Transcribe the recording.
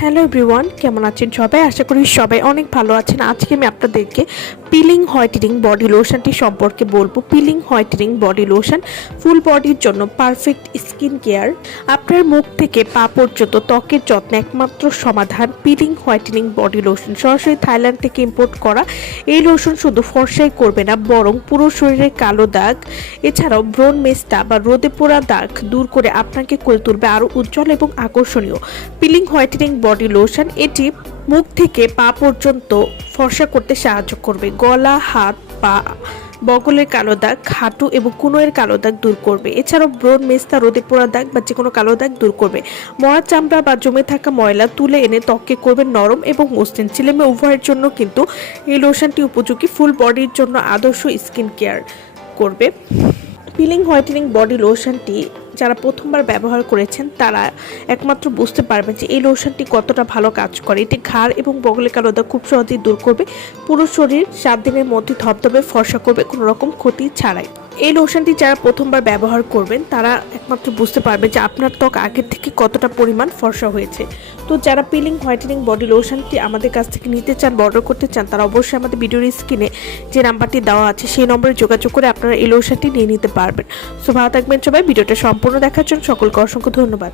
Hello everyone কেমন আছেন সবাই? আশা করি সবাই অনেক ভালো আছেন। আজকে আমি আপনাদেরকে পিলিং হোয়াইটেনিং বডি লোশনটি সম্পর্কে বলব। Peeling whitening body lotion, full বডির জন্য পারফেক্ট স্কিন কেয়ার। আপনার মুখ থেকে পা পর্যন্ত ত্বকের যত্ন একমাত্র সমাধান পিলিং হোয়াইটেনিং বডি লোশন। সরাসরি থাইল্যান্ড থেকে ইম্পোর্ট করা এই লোশন শুধু ফর্সাই করবে না, বরং পুরো শরীরে কালো দাগ, এছাড়াও ব্রণ মেস্টা বা রোদে পোড়া দাগ দূর করে আপনাকে করে তুলবে আরও উজ্জ্বল এবং আকর্ষণীয়। পিলিং হোয়াইটেনিং বডি লোশন, এটি মুখ থেকে পা পর্যন্ত ফর্সা করতে সাহায্য করবে। গলা, হাত, পা, বগলের কালো দাগ, হাঁটু এবং কুনোয়ের কালো দাগ দূর করবে। এছাড়াও ব্রণ, মেস্তা, রোদে পোড়া দাগ বা যে কোনো কালো দাগ দূর করবে। মরা চামড়া বা জমে থাকা ময়লা তুলে এনে ত্বককে করবে নরম এবং মসৃণ। ছেলে মেয়ে উভয়ের জন্য কিন্তু এই লোশনটি উপযোগী। ফুল বডির জন্য আদর্শ স্কিন কেয়ার করবে। পিলিং, হোয়াইটেনিং বডি লোশনটি যারা প্রথমবার ব্যবহার করেছেন, তারা একমাত্র বুঝতে পারবেন যে এই লোশনটি কতটা ভালো কাজ করে। এটি ঘাড় এবং বগলে কালোদা খুব সহজেই দূর করবে, পুরো শরীর সাত দিনের মধ্যে ধপধপে ফর্সা করবে, কোনো রকম ক্ষতি ছাড়াই। এই লোশনটি যারা প্রথমবার ব্যবহার করবেন, তারা একমাত্র বুঝতে পারবে যে আপনার ত্বক আগের থেকে কতটা পরিমাণ ফর্সা হয়েছে। তো যারা পিলিং হোয়াইটেনিং বডি লোশনটি আমাদের কাছ থেকে নিতে চান অর্ডার করতে চান, তারা অবশ্যই আমাদের ভিডিওর স্ক্রিনে যে নাম্বারটি দেওয়া আছে, সেই নম্বরে যোগাযোগ করে আপনারা এই লোশনটি নিয়ে নিতে পারবেন। সো ভালো থাকবেন সবাই, ভিডিওটা সম্পূর্ণ দেখার জন্য সকলকে অসংখ্য ধন্যবাদ।